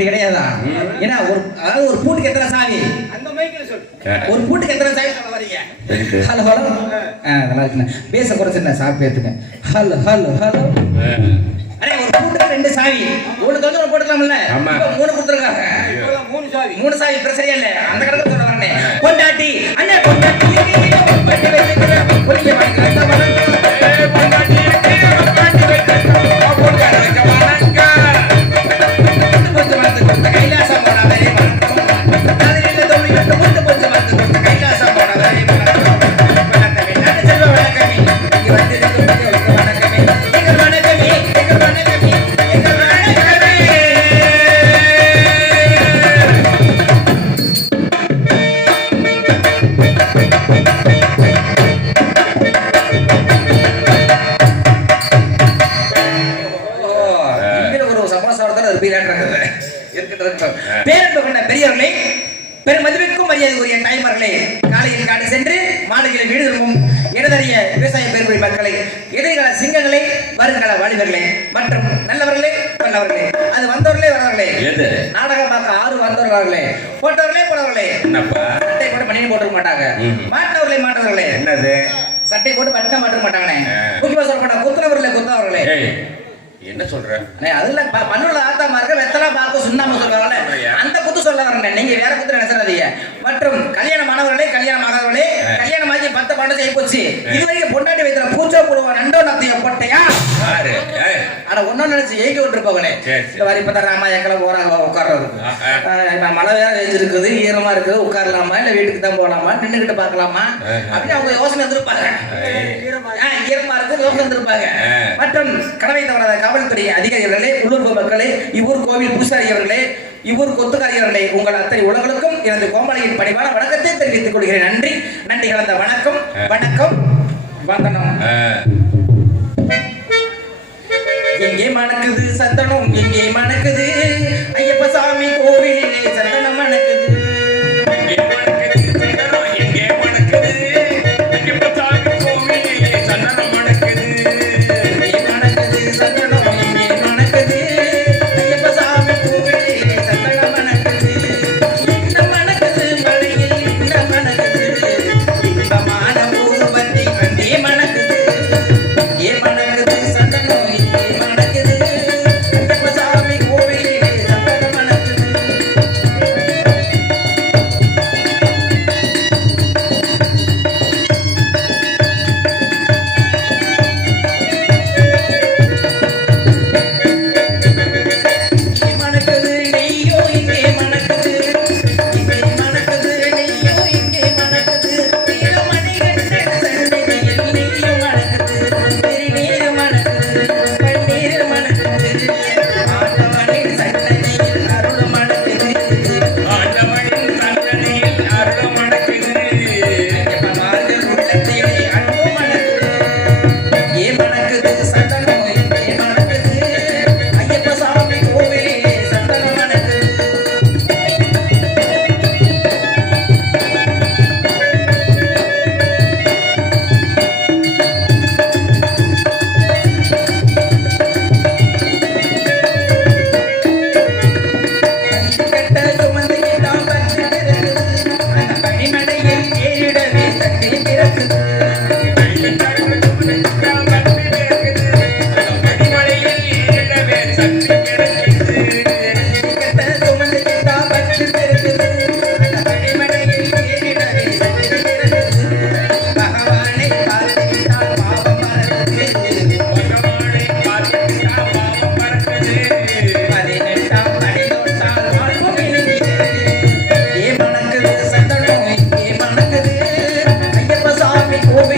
அப்படி கிடையாதா? ஏன்னா அதாவது ஒரு பூட்டுக்கு எத்தனை சாவி? அந்த மைக்ல சொல்லு. ஒரு பூட்டுக்கு எத்தனை சாவி சொல்ல வரீங்க? Hello hello. நல்லா இருக்குண்ணே. பேச குறைச்சுண்ணே சாப்பிட்டு ஏத்துங்க. Hello hello hello. அரே ஒரு பூட்டுக்கு 2 சாவி. ஒன்னு வந்து ஒரு போட்டுக்கலாம்ல? 3 கொடுத்துருக்காங்க. 3 சாவி பிரச்சனை இல்ல. அந்த கணக்கு சொல்ல வரேன். கொண்டாட்டி அண்ணே கொண்டாட்டி பட்டி வைக்கிற பொலிய வாங்கி கொண்டாட்டி பெரியவர்களே, பெருமதிப்பிற்கும் மரியாதைக்குரிய தாய்மார்களே, காலையில் காடு சென்று மாலையில் வீடு திரும்பும் எனதறிய விவசாய பெருமை மக்களை, எதிர்கால சிங்கங்களே, வருங்கால வாலிபர்களே மற்றும் நல்லவர்களே வல்லவர்களே, அது வந்தவர்களே வரவர்களே, நாடகம் பார்க்க 6 வந்தவர்களே, போட்டவர்களே போனவர்களே, சட்டை போட்டு பணியை போட்டுக்க மாட்டாங்க, மாட்டவர்களே என்னது சட்டை போட்டு பட்ட மாட்ட மாட்டாங்கண்ணே. முக்கியமா சொல்ல மாட்டாங்க, குத்துனவர்களே குத்தவர்களே. என்ன சொல்ற? அதுல பண்ணுள்ள ஆத்தாமா இருக்க வெத்தலா பார்க்க சுண்ணாம சொல்றாங்க, அந்த குத்து சொல்ல வரேன். நீங்க வேற குத்து நினைச்சாதீங்க. மற்றும் கல்யாணமானவர்களே, கல்யாணமாகாதவர்களே, கல்யாணமாகி 10 பாண்டு செய்ய போச்சு, இதுவரைக்கும் பொண்டாட்டி வைக்கிற பூஜை போடுவா நண்டோ நத்திய போட்டையா? ஆனா ஒன்னும் நினைச்சு ஏகி விட்டு போகலே. இப்பதான் ராமா எங்களை போறாங்க உட்கார்றது. மழை வேற வெஞ்சிருக்குது, ஈரமா இருக்குது, உட்காரலாமா இல்ல வீட்டுக்கு தான் போகலாமா, நின்றுகிட்டு பாக்கலாமா அப்படின்னு அவங்க யோசனை இருந்திருப்பாங்க. ஈரமா இருக்கு யோசனை இருந்திருப்பாங்க. மற்றும் கடமை தவறாத காவல்துறை அதிகாரிகளே, உள்ளூர் மக்களே, இவ்வூர் கோவில் பூசாரியவர்களே, இவ்வூர் கொத்துக்காரியவர்களே, உங்கள் அத்தனை உலகளுக்கும் எனது கோமாளியின் பணிவான வணக்கத்தை தெரிவித்துக் கொள்கிறேன். நன்றி நன்றி கலந்த வணக்கம் வணக்கம் வந்தனம். எங்கே மணக்குது சந்தனம், எங்கே மணக்குது ஐயப்ப சாமி கோவிலிலே சந்தனம் மணக்குது. கோவில்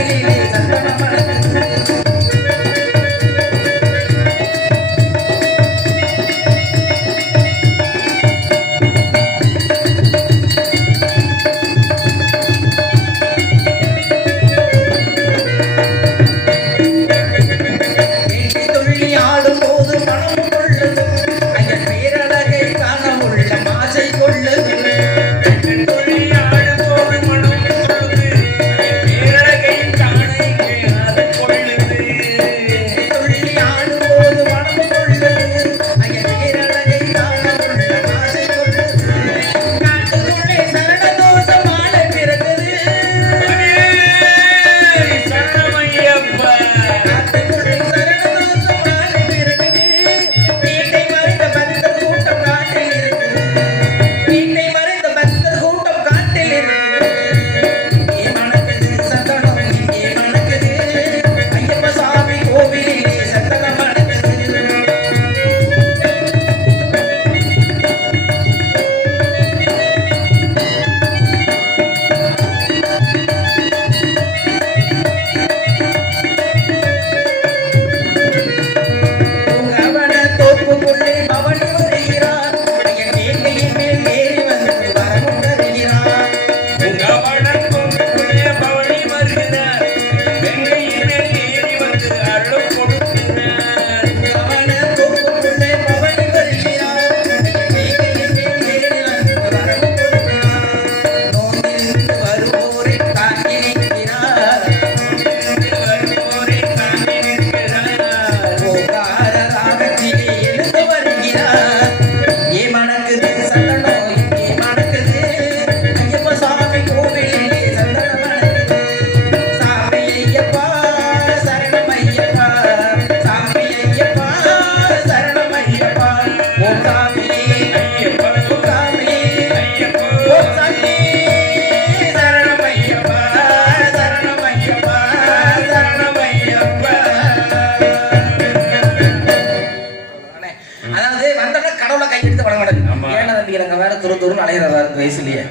20 வயசுலயே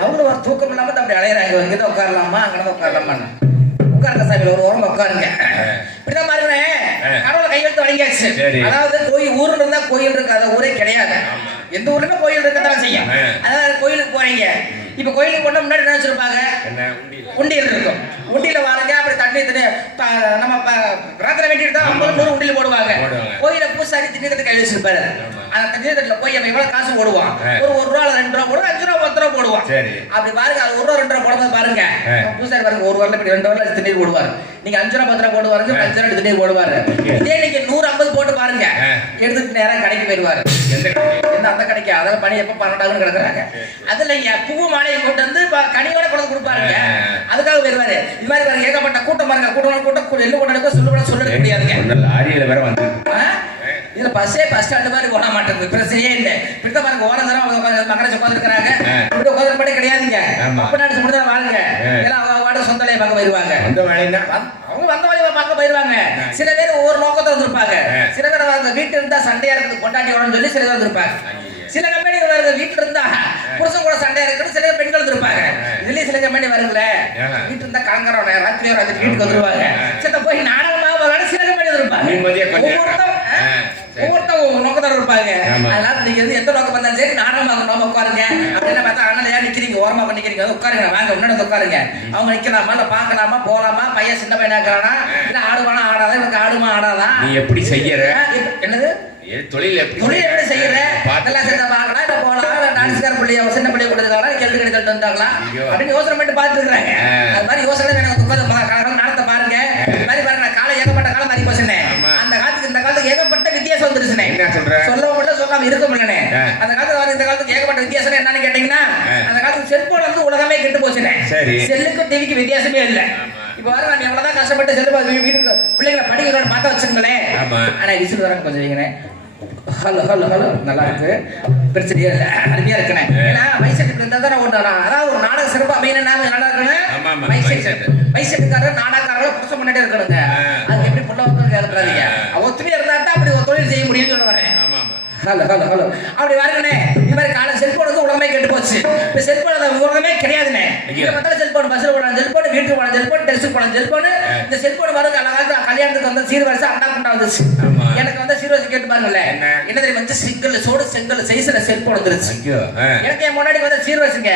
அவங்களும் ஒரு தூக்கம் இல்லாம அப்படி அலையிறாங்க. இங்கதான் உட்காரலாமா அங்கதான் உட்காரலாமா? உட்காருங்க சாமி, ஒரு ஓரமா உட்காருங்க. இப்படிதான் பாருங்க, கடவுளை கையெழுத்து வழங்கியாச்சு. அதாவது கோயில் ஊர்ல இருந்தா கோயில் இருக்காத ஊரே கிடையாது. எந்த ஊர்ல கோயில் இருக்கதான் செய்யும். அதாவது கோயிலுக்கு போறீங்க, இப்ப கோயிலுக்கு போனா முன்னாடி என்ன வச்சிருப்பாங்க? உண்டியல் இருக்கும். உண்டியில வாருங்க, அப்படி தண்ணி நம்ம பிரார்த்தனை வேண்டிட்டு தான் 50 உண்டியில போடுவாங்க. கோயில பூசாரி திண்ணி தட்டு கை வச்சிருப்பாரு. அந்த தண்ணி தட்டுல போய் அவன் எவ்வளவு காசு போடுவான்? ஒரு 1 ரூபா 2 ரூபா போடுவான், 5 ரூபா 10 ரூபா போடுவான். அப்படி பாருங்க, அது 1 ரூபா 2 ரூபா போடும்போது பாருங்க, பூசாரி பாருங்க 1 வாரம் 2 வாரம் தண்ணீர் போடுவாரு. நீங்க 5 ரூபா 10 ரூபா போடுவாருங்க, 5 ரூபா தண்ணீர் போடுவாரு. இதே நீங்க 150 போட்டு பாருங்க, எடுத்துட்டு நேரம் கடைக்கு போயிருவாரு. என்ன அந்த கடைக்கு? அதெல்லாம் பணி எப்ப 12 கிடக்குறாங்க. அதுல பூ மாலையை கொண்டு வந்து கனியோட கொண்டு கொடுப்பாருங்க, அதுக்காக போயிருவாரு. இது மாதிரி பாருங்க, ஏகப்பட்ட கூட்டம் பாருங்க, கூட்டம் எள்ளு கொண்டாடுக்க சொல்ல முடியாதுங்க. லாரியில வேற வந்து இதுல பஸ்ஸே பஸ் ஸ்டாண்ட் மாதிரி போட மாட்டேங்குது. பிரச்சனையே இல்லை. பிடித்த பாருங்க, ஓரம் தரம் மகராஜ் உட்காந்துருக்காங்க. இப்படி உட்காந்து மட்டும் கிடையாதுங்க. அப்பநாடு முடிதான் வாருங்க, எல்லாம் அவங்க சொந்த வேலையை பார்க்க போயிருவாங்க. அவங்க வந்த வேலையை பார்க்க போயிருவாங்க. சில பேர் ஒவ்வொரு நோக்கத்தை வந்திருப்பாங்க. சில பேர் அவங்க வீட்டு இருந்தா சண்டையா இருக்குது கொண்டாட்டி சொல்லி சில பேர் வந்திருப்பாங்க. சில கம்பெனி வருது, வீட்டுல இருந்தா புருஷன் கூட சண்டையா இருக்கு, சில பெண்கள் இருப்பாங்க. இதுலயும் சில கம்பெனி வருங்கள, வீட்டு இருந்தா கலங்கரோட ராத்திரி வீட்டுக்கு வந்துருவாங்க. சில போய் நாடகமா விளையாட சில கம்பெனி இருப்பாங்க. ஒவ்வொருத்தவங்க நோக்கத்தோட இருப்பாங்க. அதனால நீங்க எந்த நோக்கம் வந்தாலும் சரி, நாடகமாக நோக்க உட்காருங்க. அப்படின்னு பார்த்தா அண்ணன் யார் நிக்கிறீங்க, ஓரமா பண்ணிக்கிறீங்க, உட்காருங்க, வாங்க முன்னாடி உட்காருங்க. அவங்க நிக்கலாமா இல்ல பாக்கலாமா போலாமா, பையன் சின்ன பையனா இருக்கிறானா இல்ல ஆடுவானா ஆடாதான், இவனுக்கு ஆடுமா ஆடாதான், நீ எப்படி செய்யற, என்னது தொழில் எப்படி செய்யற, அதெல்லாம் சேர்ந்து பார்க்கலாம், இல்ல போலாம், இல்ல டான்ஸ்கார் பிள்ளைய சின்ன பிள்ளைய கொடுத்தாங்களா, கேள்வி கிடைத்து வந்தாங்களா அப்படின்னு யோசனை பண்ணி பார்த்துட்டு இருக்காங்க. அது மாதிரி யோசனை எனக்கு உட்காந்து நடத்த பாருங்க. இது மாதிரி பாருங்க, காலம் ஏகப்பட்ட காலம் மாறி போச்சுனே. அந்த காலத்துக்கு இந்த காலத்துக்கு ஏகப்பட்ட வித்தியாசம் வந்துருச்சுனே. சொல்லவும் முடியல, சொல்லாம இருக்க முடியலனே. அந்த காலத்துக்கு இந்த காலத்துக்கு ஏகப்பட்ட வித்தியாசம் என்னன்னு கேட்டீங்கன்னா, அந்த காலத்துக்கு செல்போன் வந்து உலகமே கெட்டு போச்சுனே. செல்லுக்கும் டிவிக்கு வித்தியாசமே இல்லை. இப்ப வர நம்ம எவ்வளவுதான் கஷ்டப்பட்டு செல்போன் வீட்டுக்கு பிள்ளைங்களை படிக்கிறோம் பார்த்தா வச்சுங்களேன். ஆனா விசில் வரேன் கொஞ்சம் வைக்கிறேன். ஹலோ ஹலோ ஹலோ, நல்லா இருக்கு, பிரச்சனையே இல்லை, அருமையா இருக்கேன். ஏன்னா வயசுக்கு இருந்தா தானே ஒன்று, அதாவது ஒரு நாடக சிறப்பு அமையணும், நல்லா இருக்கணும். வயசுக்காரர் நாடகக்காரர்கள் புதுசு முன்னாடி இருக்கணுங்க. அதுக்கு எப்படி புள்ள வந்து கேட்கறாதீங்க, ஒத்துமையா இருந்தா தான் அப்படி ஒரு தொழில் செய்ய முடியும்னு சொல்ல வரேன். ஹலோ ஹலோ ஹலோ, அப்படி வரங்கண்ணே. இது மாதிரி கால செல்போன் வந்து உலகமே கெட்டு போச்சு. இப்ப செல்போன் உலகமே கிடையாதுண்ணே. செல்போன் பஸ்ல போனாலும் செல்போன், வீட்டுக்கு போனாலும் செல்போன், டெஸ்ட் போனாலும் செல்போன். இந்த செல்போன் வருங்க அழகாக கல்யாணத்துக்கு வந்து சீர்வரிசை அண்ணா குண்டா வந்துச்சு. எனக்கு வந்து சீர்வரிசை கேட்டு பாருங்களே, என்ன தெரியும் வந்து சிங்கிள் சோடு செங்கல் சைஸ்ல செல்போன் வந்துருச்சு. எனக்கு என் முன்னாடி வந்து சீர்வரிசைங்க,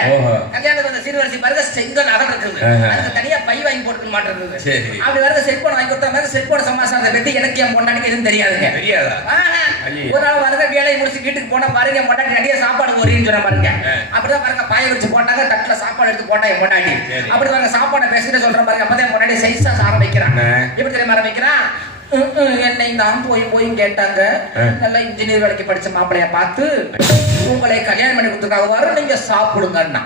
கல்யாணத்துக்கு வந்து சீர்வரிசை பாருங்க, செங்கல் அகல் இருக்குது, அதுக்கு தனியா பை வாங்கி போட்டுக்க மாட்டேங்குது. அப்படி வருங்க செல்போன் வாங்கி கொடுத்தா மாதிரி செல்போன் சமாசாரத்தை பற்றி எனக்கு என் முன்னாடிக்கு எதுவும் தெரியாதுங்க. ஒரு நாள் வருங்க வேலையை முடிச்சு வீட்டுக்கு போனா பாருங்க, பொண்டாட்டி நிறைய சாப்பாடு போறீன்னு சொன்ன பாருங்க. அப்படிதான் பாருங்க, பாய வச்சு போட்டாங்க, தட்டுல சாப்பாடு எடுத்து போட்டா என் பொண்டாட்டி. அப்படி பாருங்க சாப்பாடை பேசிட்டு சொல்ற பாருங்க, அப்பதான் பொண்டாட்டி சைஸா ஆரம்பிக்கிறான். எப்படி தெரியுமா ஆரம்பிக்கிறான்? என்னை தான் போய் கேட்டாங்க, நல்லா இன்ஜினியர் வேலைக்கு படிச்ச மாப்பிளைய பார்த்து உங்களை கல்யாணம் பண்ணி கொடுத்துருக்காங்க, வரும் நீங்க சாப்பிடுங்கன்னா.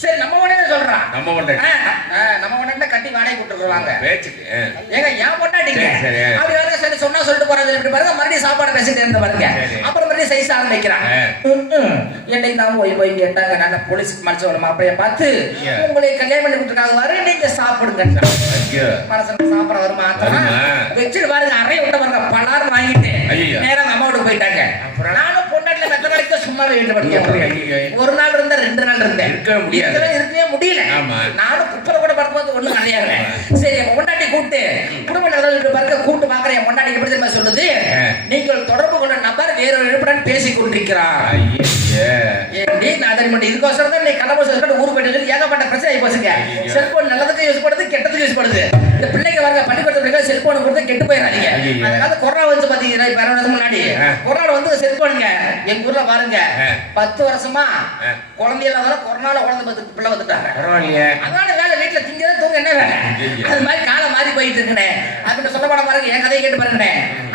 சரி நம்ம உடனே சொல்றான், நம்ம உடனே கட்டி வாடகை கொடுத்துருவாங்க ஏங்க ஏன் பொண்டாட்டிங்க. அப்படி வரங்க சரி சொன்னா சொல்லிட்டு போறாங்க. இப்படி பாருங்க மறுபடியும் சாப்பாடு பேசிட்டு இருந்த பாருங்க. அப்புறம் மறுபடியும் சைஸ் ஆரம்பிக்கிறான். என்னை தான் போய் கேட்டாங்க, நான் போலீஸ் மனுஷன் மாப்பிளைய பார்த்து உங்களை கல்யாணம் பண்ணி கொடுத்துருக்காங்க, வரும் நீங்க சாப்பிடுங்க. மனசு சாப்பிட வருமா வச்சுட்டு பாருங்க, அறைய விட்ட பாருங்க பலாரம் வாங்கிட்டு நேரம் அம்மா வீட்டுக்கு போயிட்டாங்க. நானும் பொண்டாட்டில மெத்த நாளைக்கு சும்மாவே வீட்டு ஒரு நாள் இருந்தா 2 நாள் இருந்தேன், இருக்கவே முடியல. நானும் குப்பரை கூட படுக்கும்போது ஒண்ணும் கிடையாது. சரி பொண்டாட்டி கூப்பிட்டு குடும்ப நலன் பாருங்க, கூப்பிட்டு பாக்குறேன். பொண்டாட்டி எப்படி தெரியுமா சொல்லுது, நீங்கள் தொடர்பு கொண்ட நபர் வேறொரு எழுப்புடன் பேசிக் கொண்டிருக்கிறார். இதுக்கோசரம் தான் நீ கலப்பு ஊர் போயிட்டு ஏகப்பட்ட பிரச்சனை ஆகி போச்சுங்க. செல்போன் நல்லதுக்கு யூஸ் பண்ணுது, கெட்டதுக்கு யூஸ் பண்ணுது. இந்த பிள்ளைங்க வாங்க பள்ளிக்கூடத்துல செல்போன் கொடுத்து கெட்டு போயிடாதீங்க. அதனால கொரோனா வந்து பாத்தீங்கன்னா 2 வருஷம் முன்னாடி கொரோனா வந்து செல்போனுங்க எங்க ஊர்ல பாருங்க 10 வருஷமா குழந்தையில கொரோனால குழந்தை பிள்ளை வந்துட்டாங்க. அதனால வேலை வீட்டுல திங்க தூங்க என்ன வேலை, அது மாதிரி காலம் மாறி போயிட்டு இருக்குனே. அப்படின்னு சொல்ல போன பாருங்க, என் கதையை கேட்டு பாருங்க.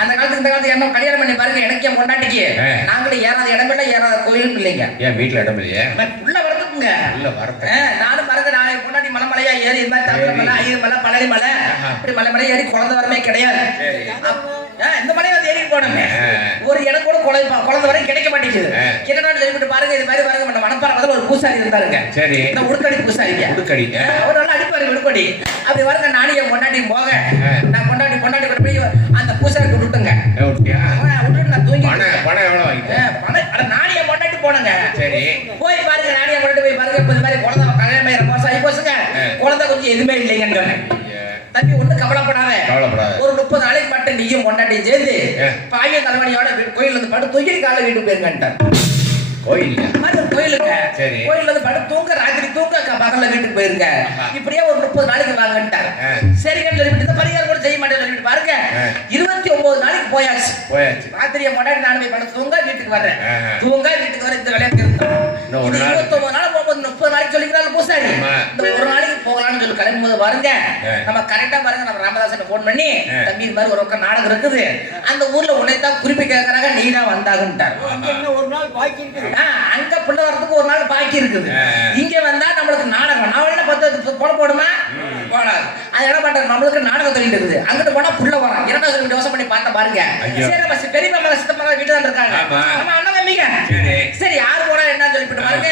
அந்த காலத்துக்கு இந்த காலத்துக்கு என்ன கல்யாணம் பண்ணி பாருங்க, எனக்கு என் பொண்டாட்டிக்கு நாங்களும் ஏறாத இடமில்ல, ஏறாத கோயில் இல்லைங்க. என் வீட்டுல இடம் இல்லையா உள்ள வரதுக்குங்க, உள்ள வரேன் நானும் பாருங்க. நான் பொண்டாட்டி மலைமலையா ஏறி இது மாதிரி தமிழ் மலை, ஐயர் மலை, பழனி மலை, இப்படி மலை ஏறி குழந்தை வரமே கிடையாது. இந்த மலையை வந்து ஏறி போனோங்க, ஒரு இடம் கூட குழந்தை வரைக்கும் கிடைக்க மாட்டேங்குது. என்னன்னு சொல்லிட்டு பாருங்க, இது மாதிரி பாருங்க மணப்பாறை ஒரு பூசாரி இருந்தாருங்க. சரி இந்த உடுக்கடி பூசாரிங்க, உடுக்கடி அவர் நல்லா அடிப்பாரு உடுக்கடி. அப்படி வருங்க, நானும் என் பொண்டாட்டி போக, நான் பொண்டாட்டி கொண்டு போய் அந்த பூசாரி விட்டுட்டுங்க. விட்டுட்டு நான் தூங்கி பணம் எவ்வளவு வாங்கிட்டேன், பணம் நானும் என் பொண்டாட்டி போனங்க. சரி பத்தி எதுவுமே இல்லைங்க. தம்பி ஒண்ணு கவலைப்படாத. ஒரு 30 நாளைக்கு மட்டும் நீயும் கொண்டாட்டியும் சேர்ந்து பாய தலைவனியோட கோயில்ல இருந்து படு தூக்கி காலைல வீட்டுக்கு போயிருங்கன்ட்டார். கோயிலுங்க கோயில்ல இருந்து படு தூங்க ராத்திரி தூங்க பகல்ல வீட்டுக்கு போயிருங்க. இப்படியே ஒரு 30 நாளைக்கு வாங்கன்ட்டார். சரிங்க சொல்லிட்டு இந்த பரிகாரம் கூட செய்ய மாட்டேன்னு சொல்லிட்டு பாருங்க 29 நாளைக்கு போயாச்சு. ராத்திரியை கொண்டாடி நானும் போய் படு தூங்க வீட்டுக்கு வர்றேன். தூங்க வீட்டுக்கு வர இந்த விளையாட்டு இருந்தோம். 29 நாள் போகும்போது 30 நாளைக்கு சொல்லிக்கிறாரு பூசாரி. இந்த ஒரு நாளைக்கு போகலாம்னு சொல்லி கிளம்பும்போது பாருங்க நம்ம கரெக்டா பாருங்க நம்ம ராமதாசன் போன் பண்ணி தம்பி இந்த மாதிரி ஒரு நாடகம் இருக்குது அந்த ஊர்ல உன்னைத்தான் குறிப்பி கேட்கறாங்க நீ தான் வந்தாகன்ட்டார். ஒரு நாள் பாக்கி இருக்குது. அங்க புள்ள வரதுக்கு ஒரு நாள் பாக்கி இருக்குது. இங்க வந்தா நம்மளுக்கு நாடகம் நான் 10 போட போடுமா போடாது. அது என்ன பண்றது நம்மளுக்கு நாடகம் சொல்லிட்டு இருக்குது. அங்கிட்டு போனா புள்ள வரும். என்ன சொல்லி யோசனை பண்ணி பார்த்தா பாருங்க சரி நம்ம பெரியப்பா மலை சித்தப்பா வீட்டு தான் இருக்காங்க. நம்ம அண்ணன் தம்பிங்க சரி யாரு போனா என்ன சொல்லிட்டு பாருங்க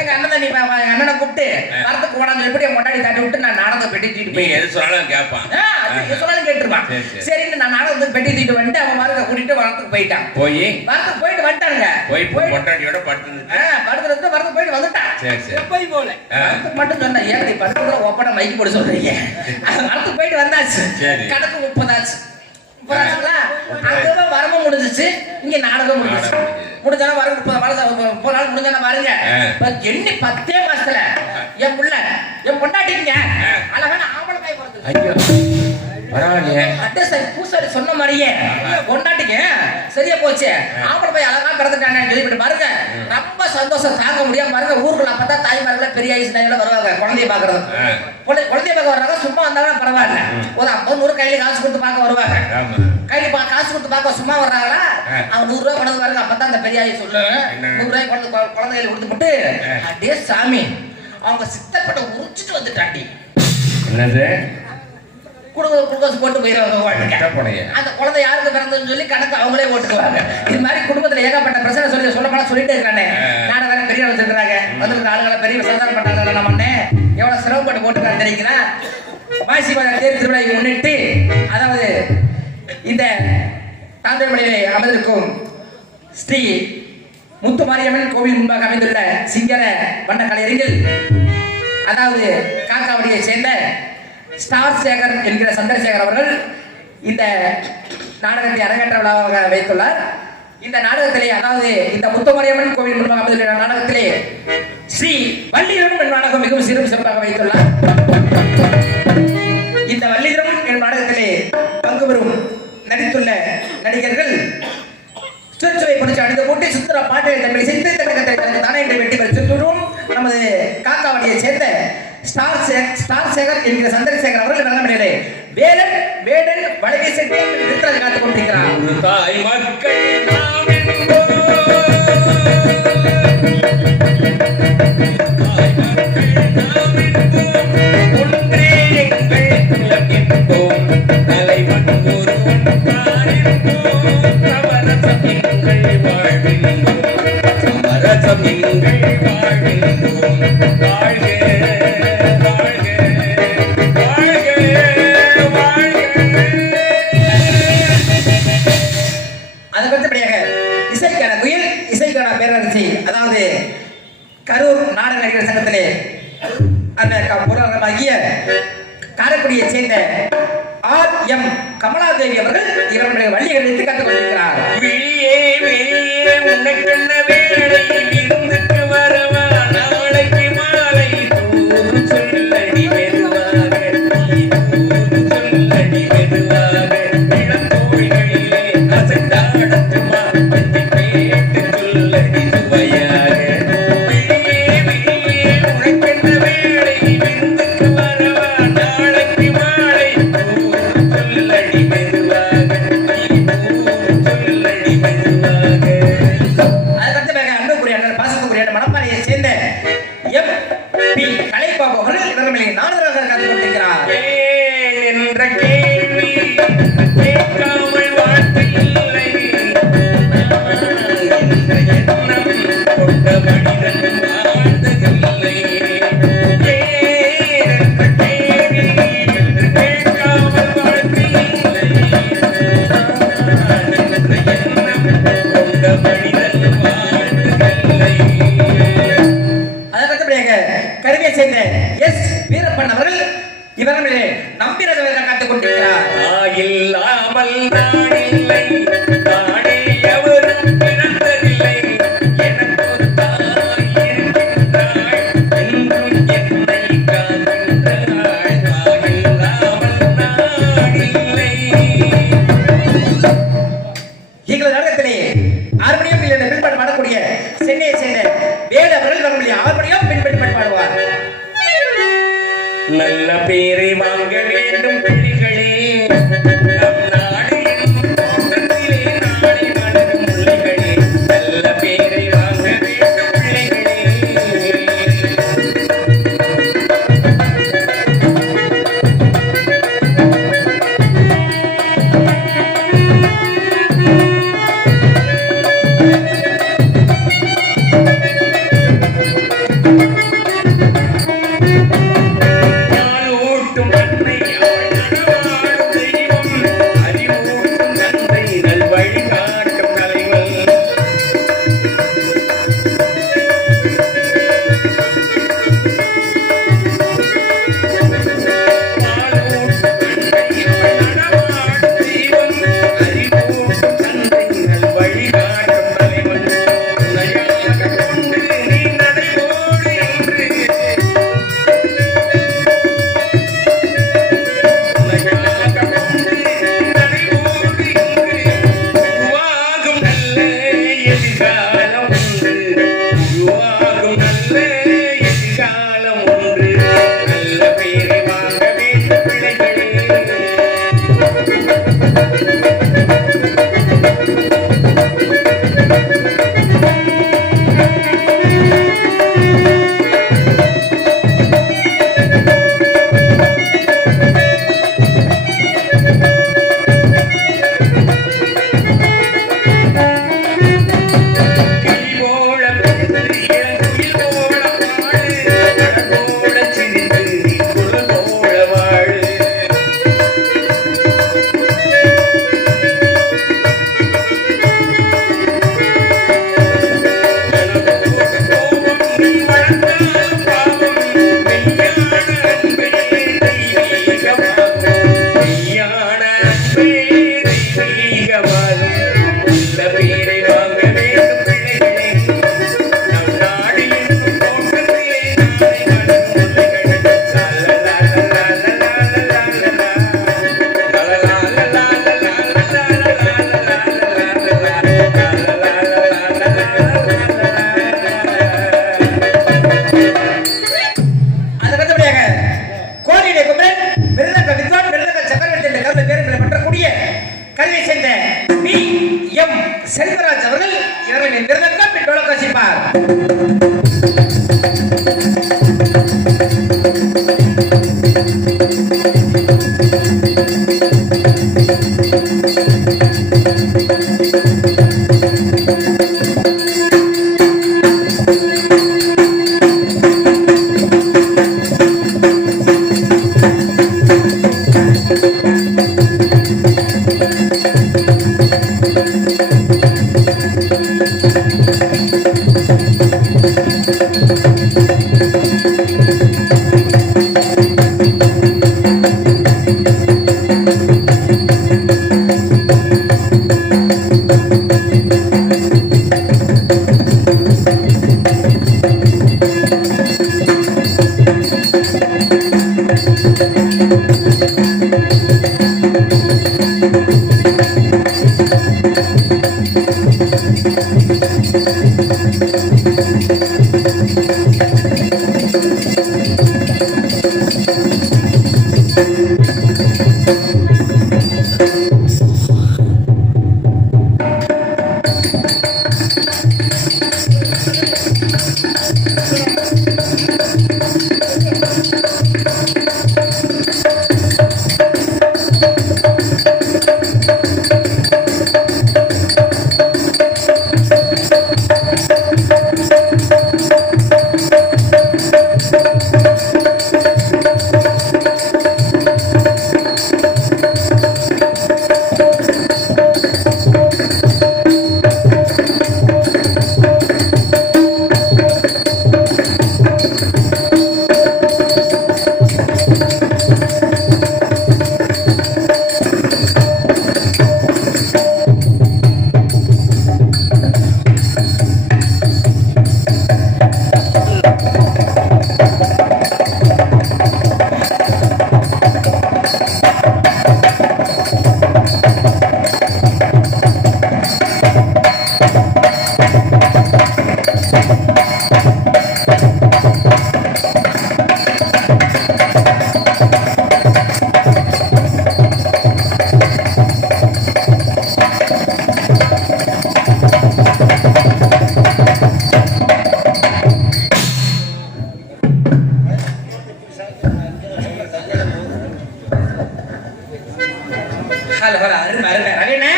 எங்க அண்ணன் தம்பி அண்ணனை கூப்பிட்டு வரத்துக்கு போனான்னு சொல்லிட்டு கொண்டாடி தாட்டி விட்டு நான் நாடகம் பெட்டி தூக்கிட்டு போய் எது சொன்னாலும் கேட்பான். சொன்னாலும் கேட்டுருவான். சரி நான் நாடகத்துக்கு பெட்டி தூக்கிட்டு வந்துட்டு அவன் மார்க்க கூட்டிட்டு வரத்துக்கு போயிட்டான். வரத்துக்கு போயிட்டு வந்துட்டானுங்க. போய் கொண்டாடியோட படுத்துறது வரத்துக்கு போயிட்டு வந்துட்டான். போய் போல மட்டும் சொன்ன ஏன் படுத்துறதுல ஒப்பனை மைக்கு போட சொல்றீங்க. வரத்துக்கு போயிட்டு வந்தாச்சு. கணக்கு 30 ஆச்சு. அங்க வரமும் முடிஞ்சிச்சு இங்க நாடகம் முடிஞ்சிச்சு. முடிஞ்சாலும் வர 30 நாள் முடிஞ்சாலும் பாருங்க எண்ணி 10 மாசத்துல என் புள்ள என் பொண்டாட்டிங்க அழகான ஆம்பளை பாய் பிறந்து பூசாரி சொன்ன மாதிரியே பொண்டாட்டிங்க சரியா போச்சு ஆம்பளை பாய் அழகா பிறந்துட்டானே சொல்லிட்டு பாருங்க ரொம்ப சந்தோஷம் தாங்க முடியாம பாருங்க ஊருக்குள்ள அப்பதான் தாய்மார்கள் பெரிய ஐஸ்ல வருவாங்க குழந்தைய பாக்குறது. குழந்தைய பார்க்க வர்றாங்க சும்மா வந்தாலும் பரவாயில்ல ஒரு 50-100 கையில காசு கொடுத்து பார்க்க வருவாங்க. கையில காசு கொடுத்து பார்க்க சும்மா வர்றாங்களா அவன் 100 ரூபாய் கொண்டு பாருங்க அப்பதான் அந்த பெரிய ஆயி சொல்லு 100 ரூபாய் குழந்தைகளை கொடுத்து போட்டு அடே சாமி அவங்க சித்தப்பட்ட உரிச்சிட்டு வந்துட்டாண்டி என்னது குடும்பம் போட்டு போயிருவாங்க. அந்த குழந்தை யாருக்கு பிறந்ததுன்னு சொல்லி கணக்கு அவங்களே ஓட்டுக்குவாங்க. இது மாதிரி குடும்பத்துல ஏகப்பட்ட பிரச்சனை சொல்லிட்டே இருக்கானே நானும் வேற பெரிய வச்சிருக்கிறாங்க வந்து ஆளுங்களை பெரிய விசாரணை பண்ணாங்க. நம்ம அண்ணன் எவ்வளவு சிரமப்பட்டு போட்டுக்காரு தெரியுங்களா. மாசி தேர் திருவிழாவை முன்னிட்டு அதாவது இந்த தாண்டவமலையிலே அமர்ந்திருக்கும் ஸ்ரீ முத்துமாரியம்மன் கோவில் முன்பாக அமைந்துள்ள சிங்கர வண்ண கலையரங்கில் அதாவது காக்காவடியை சேர்ந்த ஸ்டார் சேகர் என்கிற சந்திரசேகர் அவர்கள் இந்த நாடகத்தை அரங்கேற்ற விழாவாக வைத்துள்ளார். இந்த நாடகத்திலே அதாவது இந்த முத்துமாரியம்மன் கோவில் முன்பாக அமைந்துள்ள நாடகத்திலே ஸ்ரீ வள்ளிதரம் என்ற நாடகம் மிகவும் சிறப்பாக வைத்துள்ளார். இந்த வள்ளிதரம் என்ற நாடகத்திலே பங்கு பெறும் நடித்துள்ள நடிகர்கள் சுற்றுவை படிச்சு அடித்த போட்டு சுற்றுலா பாட்டை தன்னை செய்து தனக்கு தானே என்று வெட்டி பெற்றுள்ளோம். நமது காக்காவடியை சேர்ந்த ஸ்டார் சேகர் என்கிற சந்திரசேகர் அவர்கள் வழங்கப்படவில்லை. வேலன் வேடன் வளைவை சென்று விருத்தராஜ் காத்துக் கொண்டிருக்கிறார். தாய் மக்கள் அதாவது கரூர் நாடக நடிகர் சங்கத்திலே அந்த பொருளாதாரமாகிய காரைக்குடியை சேர்ந்த R.M. கமலாதேவி அவர்கள் இவர்களுடைய வள்ளிகளை எடுத்து கற்றுக் கொண்டிருக்கிறார். கருவியை சேர்ந்த எஸ் வீரப்பன் அவர்கள் இவர்களே நம்பினதாக காத்துக் கொண்டிருக்கிறார். இல்லாமல் நான் இல்லை, தானே எவரும் பிறந்ததில்லை. எனக்கு ஒரு தாய் இருக்கின்றாள், என்றும் என்னை காக்கின்றாள். தாயில்லாமல் நான் இல்லை. எங்கள் நாடகத்திலே ஆர்மணியம் இல்லை பின்பற்ற பாடக்கூடிய சென்னையை சேர்ந்த வேத அவர்கள் நம்முடைய ஆர்மணியம் பின்பற்றி பாடுவார். நல்ல பேரை வாங்க வேண்டும் பிள்ளைகளே, நம் நாடு என்னும் தோட்டத்திலே நாளை மலரும் முல்லைகளே. நல்ல பேரை வாங்க வேண்டும் பிள்ளைகளே. செல்வராஜ் அவர்கள் இவர்களின் விருதங்கள் பின்னோட கசிப்பார். ஹலோ ஹலோ அருமை அருமை ரவிண்ணே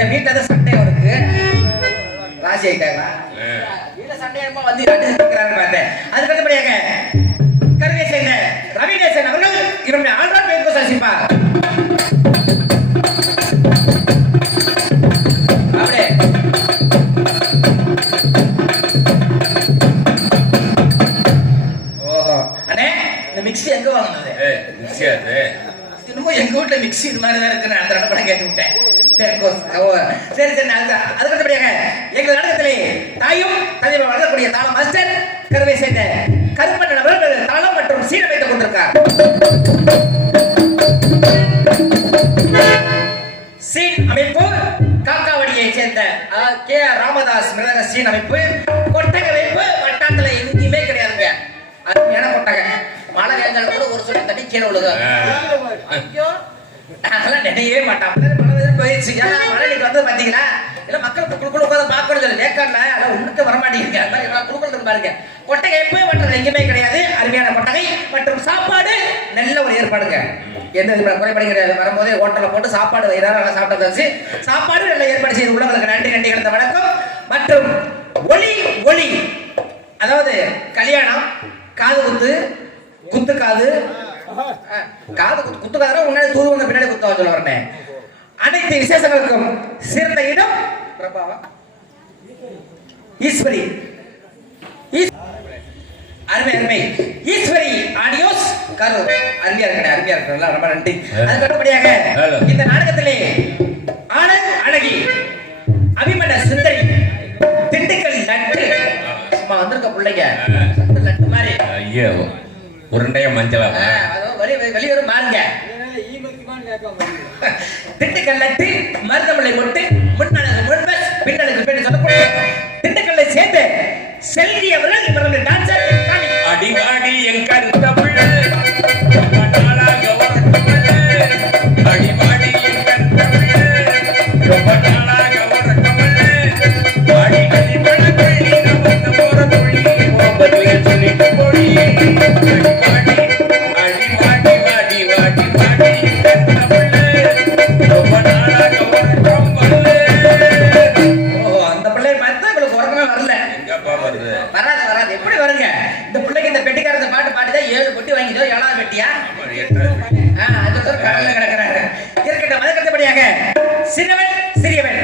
என் வீட்டுல தான் சண்டை உனக்கு ராசி ஆயிட்டாங்களா வீட்டுல சண்டையமா வந்து அடிச்சுக்கிறாங்க பார்த்தேன். அதுக்கு அடுத்தபடியாக கருவை சேர்ந்த ரவிநேசன் அவர்கள் இவருடைய ஆல்ரவுண்ட் பேருக்கு சாசிப்பா அப்படியே ஓஹோ அண்ணே இந்த மிக்ஸி எங்க வாங்கினது? இன்னமும் எங்க வீட்டுல மிக்ஸி இது மாதிரி தான் இருக்கு. அந்த இடத்துல கேட்டு விட்டேன். சரி சரி அதுக்கடுத்தபடியாக எங்கள் நாடகத்திலே தாயும் தந்தை வளரக்கூடிய தாளம் மாஸ்டர் கருவை சேர்ந்த கருப்பண்ணன் அவர்கள் தாளம் மற்றும் சீரமைத்துக் கொண்டிருக்கார். சீன் அமைப்பு காக்காவடியை சேர்ந்த கே ஆர் ராமதாஸ் மிருதங்க சீன் அமைப்பு. கொட்டக வைப்பு வட்டாரத்துல எங்கேயுமே கிடையாதுங்க. அருமையான கொட்டக. மழை வேஞ்சாலும் கூட ஒரு சொல் தண்ணி கீழே விழுது. அதெல்லாம் நினைக்கவே மாட்டான். போயிடுச்சு. ஏன்னா மழை நீங்க வந்து பாத்தீங்களா இல்ல மக்கள் குழுக்குழு உட்காந்து பார்க்கணும் சொல்லி வேக்காடுல அதெல்லாம் உண்மைக்கு வரமாட்டேங்குது. அது மாதிரி குழுக்கள் பாருங்க. கொட்டகை எப்பவே மற்ற எங்கேயுமே கிடையாது. அருமையான கொட்டகை மற்றும் சாப்பாடு நல்ல ஒரு ஏற்பாடுங்க. எந்த குறைபாடு கிடையாது. வரும்போதே ஹோட்டல்ல போட்டு சாப்பாடு வயிறார சாப்பிட்டாச்சு. சாப்பாடு நல்ல ஏற்பாடு செய்து உள்ளவங்களுக்கு நன்றி நன்றி கிடந்த வணக்கம். மற்றும் ஒளி ஒளி அதாவது கல்யாணம் காது குத்து குத்து காது காது குத்து காதுனா முன்னாடி தூதுவங்க பின்னாடி குத்த சொல்ல வரேன். அனைத்து விசேஷங்களுக்கும் சிறந்த இடம் பிரபாவா ஈஸ்வரி அருமை அருமை ஈஸ்வரி ஆடியோஸ் கரூர். அருமையா இருக்கேன் அருமையா இருக்கேன் ரொம்ப நன்றி. அதுக்கு அடுத்தபடியாக இந்த நாடகத்திலே ஆனந்த் அழகி அபிமன சுந்தரி திண்டுக்கல் லட்டு சும்மா வந்திருக்க பிள்ளைங்க லட்டு மாதிரி ஐயோ உருண்டையா மஞ்சளா வெளியூர் மாறுங்க. திண்டுக்கல் லட்டு மருதமலை மொட்டு முன்னழகு முன்பஸ் பின்னழகு பெண் சொல்லக்கூடிய திண்டுக்கல்லை சேர்ந்து செல்வி அவர்கள் இவருடைய டான்சர் அடிவாடி என் கருத்த புள்ள ரொம்ப நாளாக வரட்டுமல்ல அடிவாடி என் கருத்த புள்ள ரொம்ப நாளாக வரட்டுமல்ல அடி அடிபட பள்ளி நம்ம போற தொழி போவது சொல்லிட்டு போடி அடிவாடி அடிவாடி வாடி வாடி வாடி என் கருத்த புள்ள ரொம்ப நாளாக வரட்டுமல்ல. ஓ அந்த பிள்ளை பார்த்தா உங்களுக்கு உறக்கமே வரல. எங்கப்பா வருது? வராது வராது எப்படி வருங்க? இந்த பிள்ளைக்கு இந்த பெட்டிக்காரத்தை பாட்டு பாடிதான் 7 பெட்டி வாங்கிட்டோ 7ஆவது பெட்டியா அது கடல கிடக்கிறாரு இருக்கட்டும். அதுக்கடுத்தபடியாக சிறுவன் சிறியவன்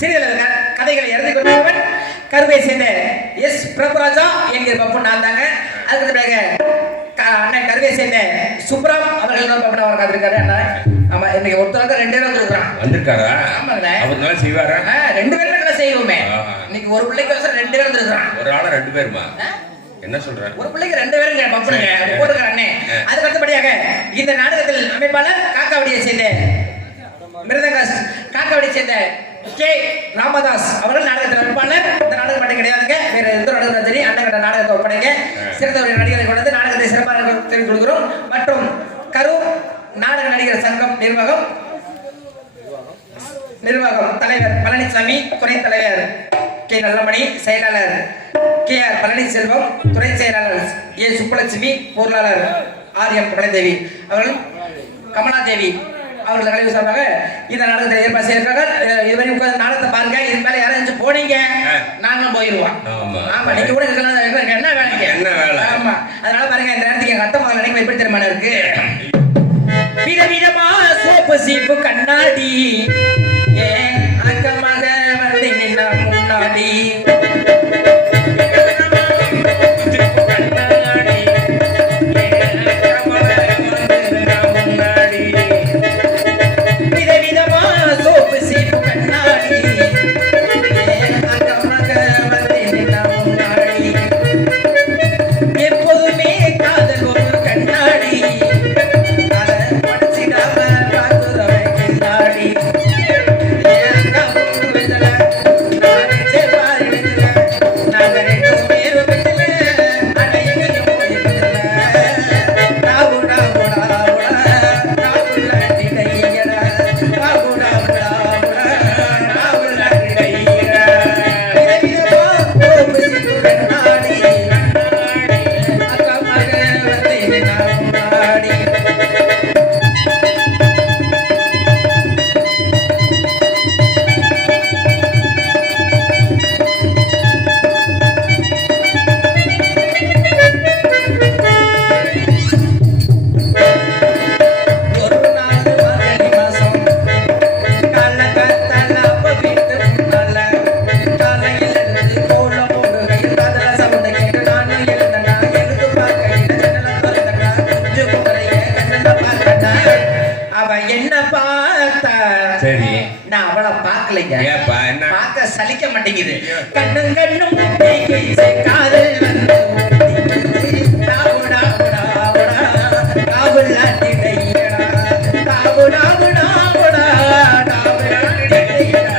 சிறியவன் கதைகளை எழுதி கொண்டவன் கருவை சேர்ந்த எஸ் பிரபுராஜா என்கிற பப்பு நான் தாங்க. அதுக்கடுத்தபடியாக அண்ணன் கருவை சேர்ந்த சுப்ராம் அவர்கள் அவர் காத்திருக்காரு. அண்ணா ஆமா இன்னைக்கு ஒருத்தர் 2 பேரும் வந்திருக்காரா? ஆமாங்க அவர் நல்லா செய்வாரா? 2 பேரும் நல்லா செய்வோமே. இன்னைக்கு ஒரு பிள்ளைக்கு 2 பேரும் வந்திருக்கான். ஒரு ஆளா 2 பேருமா? என்ன சொல்ற? ஒரு பிள்ளைக்கு 2 பேருங்க பப்புனுங்க போட்டுக்கிற அண்ணே. அதுக்கு அடுத்தபடியாக இந்த நாடகத்தில் அமைப்பாளர் காக்காவடியை சேர்ந்த மிருதங்க காக்காவடியை சேர்ந்த கே ராமதாஸ் அவர்கள் நாடகத்தில் அமைப்பாளர். இந்த நாடகம் மட்டும் கிடையாதுங்க. வேற எந்த நாடகம் சரி அண்ணன் கட்ட நாடகத்தை ஒப்படைங்க. சிறந்த ஒரு நடிகரை கொண்டு நாடகத்தை சிறப்பாக தெரிவித்துக் கொடுக்கிறோம். மற்றும் கரூர் நாடக நடிகர் சங்கம் நிர்வாகம் தலைவர் பழனிசாமி, துணைத் தலைவர் கே நல்லமணி, செயலாளர் கே ஆர் பழனிசெல்வம், துணை செயலாளர் ஏ சுப்பலட்சுமி, பொருளாளர் ஆர் எம் குலதேவி அவர்களும் கமலாதேவி அவர்கள் கலைவு சார்பாக இந்த நாடகத்தை ஏற்பாடு செய்திருக்கிறார்கள். இதுவரை உட்கார்ந்து நாடகத்தை பாருங்க. இது மேல யாரும் போனீங்க நாங்களும் போயிருவோம். ஆமா நீங்க கூட இருக்கலாம். என்ன வேலைங்க? என்ன வேலை? ஆமா அதனால பாருங்க இந்த நேரத்துக்கு எங்க அத்தை மகள் நினைக்க எப்படி தெரியுமா இருக்கு? விதவிதமா சோப்பு சீப்பு கண்ணாடி அக்கமாக வந்து நின்ன முன்னாடி விதவிதமா சோப்பு சீப்பு கண்ணாடி அக்கமாக வந்து நின்ன முன்னாடி எப்போதுமே காதல் ஒரு கண்ணாடி அதை படிச்சிடாம பார்க்குறவன் கில்லாடி அவ என்ன பார்த்தா சரி. நான் அவளை பார்க்கலைங்க. ஏப்பா என்ன? பார்க்க சலிக்க மாட்டேங்குது. கண்ணும் கண்ணும் முட்டிக்கிச்சு, காதல் வந்து டாவுடா டாவுடா, டாவுலாட்டிடையடா, டாவுடா டாவுடா, டாவுலாட்டிடையடா.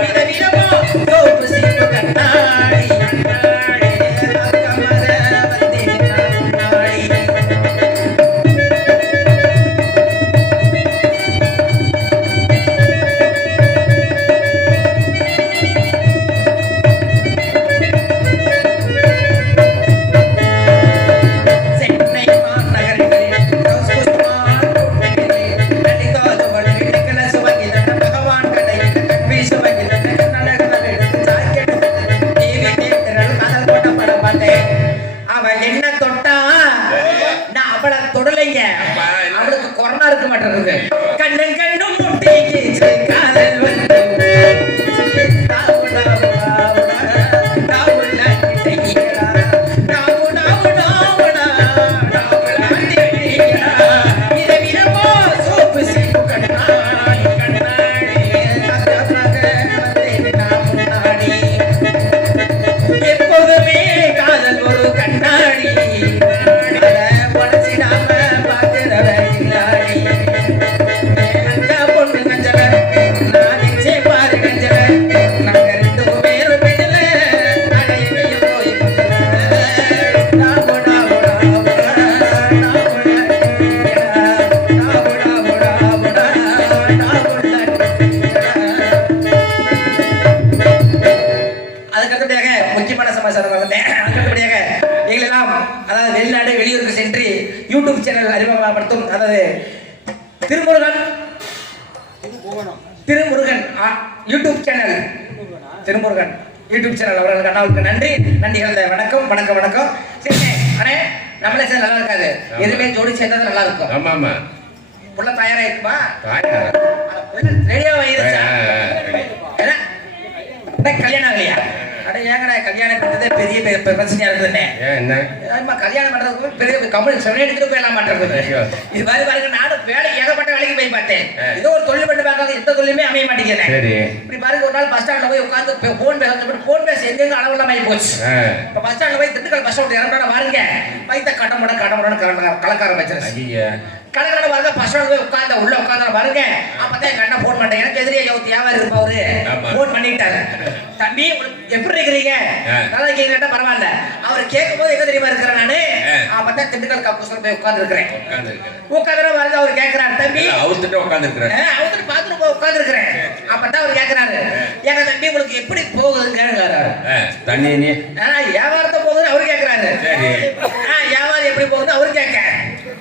விதவிதமா சோப்பு சீப்பு கண்ணாடி, அக்கமர வந்தேன் முன்னாடி. சென்னை மாநகரிலே கௌஸ்குஸ்மான் கூட்டத்திலே நடிகாது வள்ளி நிக்கலசு வகிதன பகவான் கடையில் கண்வீசு வகிதன கண்ணழகன எடுத்து ஜாக்கெட் டிவி தேட்டரில் காதல் போட்ட படம் பார்த்தேன். அவ என்ன தொட்டா நான் அவளை தொடலைங்க. அவளுக்கு கொரோனா இருக்க மாட்டேங்குது. கண்ணும் கண்ணும் முட்டிக்கிச்சு, காதல் வந்து டாவுடா டாவுடா, டாவுலாட்டிடையடா, டாவுடா டாவுடா, டாவுலாட்டிடையடா. விதவிதமா சோப்பு சீப்பு கண்ணாடி, அக்கமர வந்தேன் நான் முன்னாடி. எப்போதுமே காதல் ஒரு கண்ணாடி, அதை உடைச்சிடாம பார்க்கிறவ இல்லாடி. அந்த பொண்ணு கஞ்சல, நான் நிச்சய பாரு கஞ்சல, நாங்க ரெண்டு பேரும் பெண்ணில நடையிலையும் போய் கொண்டல. டாவுடா டாவுடா, டாவுடா டாவுடா, அதுக்கு அடுத்தபடியாக முக்கியமான சமாச்சாரம் வந்தேன். அதுக்கு அடுத்தபடியாக எங்களெல்லாம் அதாவது வெளிநாடு வெளியூருக்கு சென்று யூடியூப் சேனல் அறிமுகப்படுத்தும் அதாவது Thirumurugan YouTube channel Thirumurugan YouTube channel அவர்களுக்கு அண்ணாவுக்கு நன்றி கலந்த வணக்கம் வணக்கம் வணக்கம். சரி அண்ணே, நம்மளே சேர்ந்து நல்லா இருக்காது, எதுவுமே ஜோடி சேர்ந்தா நல்லா இருக்கும். ஆமா ஆமா. புள்ள தயாரா இருக்குமா? தாயாரா? ரெடியா ஆயிருச்சா? என்ன? என்ன கல்யாணம் ஆகலையா? அட ஏங்கடா கல்யாணம் பண்றதே பெரிய பிரச்சனையா இருக்குதுண்ணே. ஏன் என்ன? ஆமா, கல்யாணம் பண்றதுக்கு பெரிய கம்பெனி செவனே எடுத்துட்டு போயிடலாம் மாட்டேங்குது. இது மாதிரி பாருங்க, நானும் வேலை ஏகப்பட்ட வேலைக்கு போய் பார்த்தேன். ஏதோ ஒரு தொழில் பண்ணி பார்க்காத எந்த தொழிலுமே அமைய மாட்டேங்குது. சரி. இப்படி பாருங்க, ஒரு நாள் பஸ் ஸ்டாண்ட்ல போய் உட்காந்து போன் பேச எங்க அளவுலாம் ஆகி போச்சு. இப்ப பஸ் ஸ்டாண்ட்ல போய் திண்டுக்கல் பஸ் ஸ்டாண்ட் இறங்கினா பாருங்க, பைத்த கடமுடன் கலக்கார வச்சிருச்சு. ஐயா. கடற்கரை பாருங்க, பஸ் ஸ்டாண்ட் போய் உட்கார்ந்த உள்ள உட்கார்ந்து பாருங்க, அப்பதான் எங்க அண்ணன் போன் பண்ணேன். எனக்கு எதிரியே வியாபாரி இருப்பாரு, போன் பண்ணிட்டாரு. தம்பி எப்படி இருக்கிறீங்க? நல்லா இருக்கீங்க? பரவாயில்ல. அவர் கேட்கும் போது எங்க தெரியுமா இருக்கிறேன் நானு, அப்பதான் திண்டுக்கல் கப்பூசல் போய் உட்கார்ந்து இருக்கிறேன். உட்கார்ந்து பாருங்க, அவர் கேட்கிறாரு, தம்பி அவர்கிட்ட உட்கார்ந்து இருக்கிறேன். அவர்கிட்ட பாத்துட்டு போய் உட்கார்ந்து இருக்கிறேன். அப்பதான் அவர் கேட்கிறாரு, ஏங்க தம்பி உங்களுக்கு எப்படி போகுதுங்க? தண்ணி வியாபாரத்தை போகுதுன்னு அவரு கேட்கிறாரு. வியாபாரம் எப்படி போகுதுன்னு அவரு கேட்க,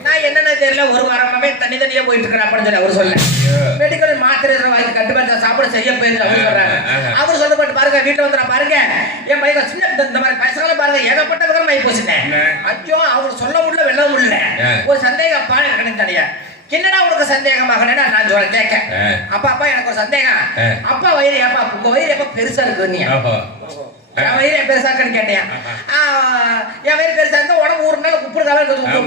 நான் என்னன்னு தெரியல, ஒரு வாரமாவே தனியா போயிட்டு இருக்கிறேன் அப்படின்னு சொல்லி அவர் சொல்ல. மெடிக்கல் மாத்திரை வாங்கி கட்டுப்பாடு சாப்பிட செய்ய போயிருக்கு அப்படின்னு சொல்றாரு. அவர் சொல்லப்பட்டு பாருங்க, வீட்டுல வந்து பாருங்க, என் பையன் சின்ன இந்த மாதிரி பசங்களை பாருங்க ஏகப்பட்ட விதம் ஆகி போச்சுட்டேன். ஐயோ, அவர் சொல்ல முடியல, வெல்ல முடியல. ஒரு சந்தேகம் பாருங்க தனியா. என்னடா உனக்கு சந்தேகமாக நான் சொல்ல கேட்க, அப்பா எனக்கு ஒரு சந்தேகம். அப்பா வயிறு ஏப்பா, உங்க வயிறு எப்ப பெருசா இருக்கு? நீ என் வயிறு பெருசா இருக்குன்னு கேட்டேன். என் வயிறு பெருசா இருந்தா உடம்பு ஒரு நாள் உப்பு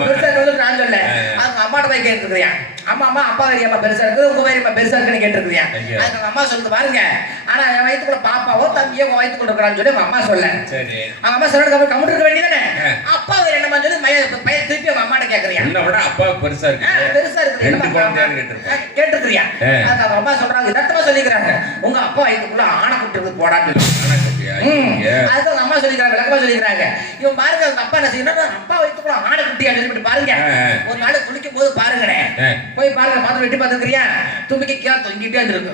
பெருசா இருக்கு நான் சொல்ல. அவங்க அம்மாட்ட போய் கேட்டுருக்கிறியா, அம்மா அப்பா வயிறு எப்ப பெருசா இருக்கு, உங்க வயிறு பெருசா இருக்குன்னு கேட்டுருக்கிறியா? அதுக்கு அம்மா சொல்லுது பாருங்க, ஆனா என் வயிற்றுக்குள்ள பாப்பாவோ தம்பியோ வயிற்றுக்குள்ள இருக்கிறான்னு சொல்லி அவங்க அம்மா சொல்ல. அவங்க அம்மா சொல்றது கம்மிட்டு இருக்க வேண்டியதானே? அப்பா வயிறு என்னமா சொல்லி பையன் திருப்பி அவங்க அம்மாட்ட கேட்கறியா? அப்பா பெருசா இருக்கு கேட்டுருக்கிறியா? அதுக்கு அவங்க அம்மா சொல்றாங்க, இதத்தமா சொல்லிக்கிறாங்க, உங்க அப்பா வயிற்றுக்குள்ள ஆணை குட்டு போடான்னு. அதுக்கு அம்மா சொல்லிக்கிறாங்க, விளக்கமா சொல்லிக்கிறாங்க. இவன் பாருங்க, அப்பா என்ன செய்யணும், அப்பா வயிற்றுக்குள்ள ஆணை குட்டியா சொல்லிட்டு பாருங்க. ஒரு நாள் குளிக்கும் போது பாருங்கண்ணே, போய் பாருங்க, பாத்து வெட்டி பாத்துக்கிறியா, தும்பிக்கை கீழே தொங்கிட்டே இருக்கு.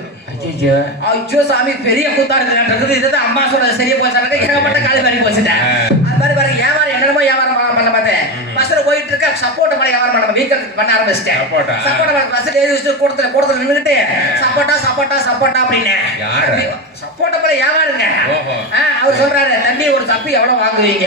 ஐயோ சாமி, பெரிய கூத்தா இருக்கு. இதுதான் அம்மா சொல்றது சரியா போச்சாங்க, ஏகப்பட்ட காலி மாதிரி போச்சுட்டேன். அது மாதிரி பாருங்க, வியாபாரம் என்னென்னமோ வியாபாரம் பண்ண பார்த்தேன். பஸ்ல போயிட்டு இருக்க சப்போட்டா மாதிரி வியாபாரம் பண்ண வீக்கல் பண்ண ஆரம்பிச்சிட்டேன். சப்போட்டா பஸ்ல ஏறி வச்சு கூடத்துல நின்றுட்டு சப்போட்டா அப்படின்னு சப்போட்டா மாதிரி வியாபாருங்க. அவர் சொல்றாரு, தம்பி ஒரு தப்பி எவ்வளவு வாங்குவீங்க?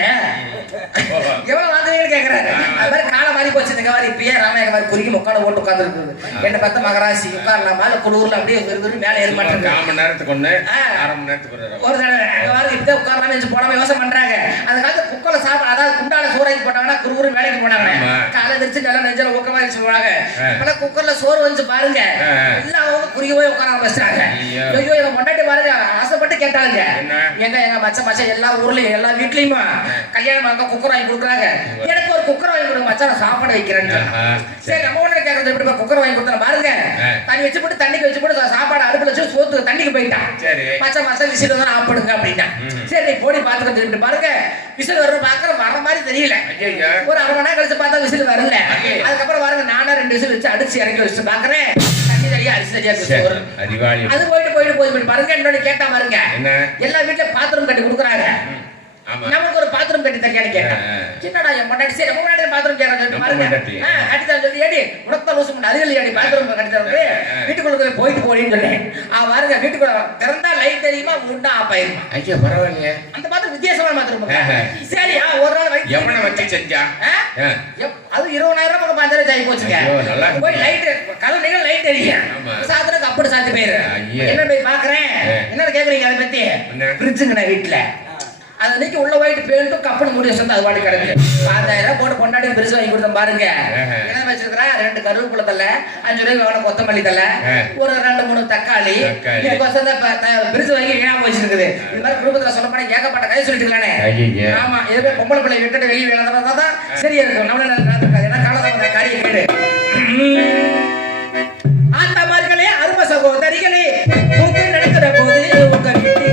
எவ்வளவு வாங்குவீங்கன்னு கேக்குறாரு. அது மாதிரி காலம் மாறி போச்சு. இந்த மாதிரி இப்பயே ராமாயணம் மாதிரி குறுக்கி முக்கால ஓட்டு உட்கார்ந்து இருக்குது. என்ன பார்த்த மகராசி உட்காரலாமா இல்ல குளூர்ல அப்படியே விருது மேல ஏற மாட்டேங்க. 1/4 மணி நேரத்துக்கு ஒண்ணு 1/2 மணி நேரத்துக்கு ஒரு தடவை அங்க வாரு இப்ப உட்காரலாமே வச்சு போடாம யோசனை பண்றாங்க. அந்த காலத்து குக்கல சாப்பிட அதாவது குண்டால சோறாக்கி போட்டாங்கன்னா குறுகுறு வேலைக்கு போனாங்க. காலை விரிச்சு நல்லா நெஞ்சல ஊக்கமா வச்சு போனாங்க. இப்ப குக்கர்ல சோறு வந்து பாருங்க எல்லாம் அவங்க குறுகி போய் உட்கார ஆரம்பிச்சாங்க. ஐயோ எங்க பொண்டாட்டி பாருங்க ஆசைப்பட்டு கேட்டாங்க. எங்க மச்ச எல்லா ஊர்லயும் எல்லா வீட்லயுமா கல்யாணம் அங்க குக்கர் வாங்கி கொடுக்குறாங்க. எனக்கு ஒரு குக்கர் வாங்கி கொடுங்க மச்சான் சாப்பாடு வைக்கிறேன்னு. சரி நம்ம ஒண்ணு கேட்கறது எப்படி குக்கர் வாங்கி கொடுத்தா பாருங்க தண்ணி வச்சு போட்டு தண்ணிக்கு வச்சு போட்டு சாப்பாடு அடுப்புல வச்சு சோத்து தண்ணிக்கு போயிட்டான். மச்சம் விசில் வந்து ஆப்பிடுங்க அப்படின்னா சரி நீ போடி பாத்துக்கிட்டு பாருங்க விசில் வர பாக்குற வர மாதிரி தெரியல. ஒரு 1/2 மணி நேரம் கழிச்சு பார்த்தா விசில் வரல. அதுக்கப்புறம் பாருங்க நானா 2 விசில் வச்சு அடிச்சு இறக்கி வச்சு பாக்குறேன் தண்ணி தனியா அரிசி தனியா அது போயிட்டு பாருங்க என்னோட கேட்டா பாருங்க எல்லா வீட்டுல பாத்திரம் கட்டி கொடுக்குறாங்க. நமக்கு ஒரு பாத்ரூம் கட்டி தரேன்னு கேட்டேன். என்னடா என் பொண்டாட்டி சரி முன்னாடி பாத்ரூம் கேட்கறேன் பாருங்க கட்டி தர சொல்லி ஏடி உனக்கு லூசு பண்ண அறிவியல் ஏடி பாத்ரூம் கட்டி தரது வீட்டுக்குள்ள போயிட்டு போடின்னு சொன்னேன். வாருங்க வீட்டுக்குள்ள திறந்தா லைட் தெரியுமா முன்னா ஆஃப் ஆயிருமா. ஐயோ பரவாயில்லையே அந்த பாத்ரூம் வித்தியாசமான பாத்ரூம். சரியா ஒரு நாள் எவனை வச்சு செஞ்சா அது 20,000 ரூபாய் பக்கம் 5,000 ஆகி போச்சுங்க. போய் லைட் கலர் நீங்க லைட் தெரியும் சாத்துறதுக்கு அப்படி சாத்து போயிரு. என்ன போய் பாக்குறேன் என்ன கேக்குறீங்க அதை பத்தி பிரிச்சுங்கண்ணா வீட்டுல அது அன்னைக்கு உள்ள போயிட்டு பேருட்டும் கப்பல் மூடி வச்சிருந்தா அது பாட்டு கிடக்கு. 5,000 போட்டு பொண்டாட்டி பிரிச்சு வாங்கி கொடுத்தோம் பாருங்க. என்ன வச்சிருக்கிறேன் 2 கருவேப்பிலை தலை 5 ரூபாய்க்கு வாங்கின கொத்தமல்லி தலை ஒரு 2-3 தக்காளி பிரிச்சு வாங்கி வீணாம வச்சிருக்குது. இந்த மாதிரி குடும்பத்துல சொல்ல போனா ஏகப்பட்ட கதை சொல்லிட்டு இருக்கானே. ஆமா இதுவே பொம்பளை பிள்ளை விட்டுட்டு வெளியே வேலை தான் சரியா இருக்கும். நம்மளால ஏன்னா காலதான் காரியம் கேடு ஆண்டமார்களே அரும சகோதரிகளே கூத்து நடக்கிற போது உங்க வீட்டிலே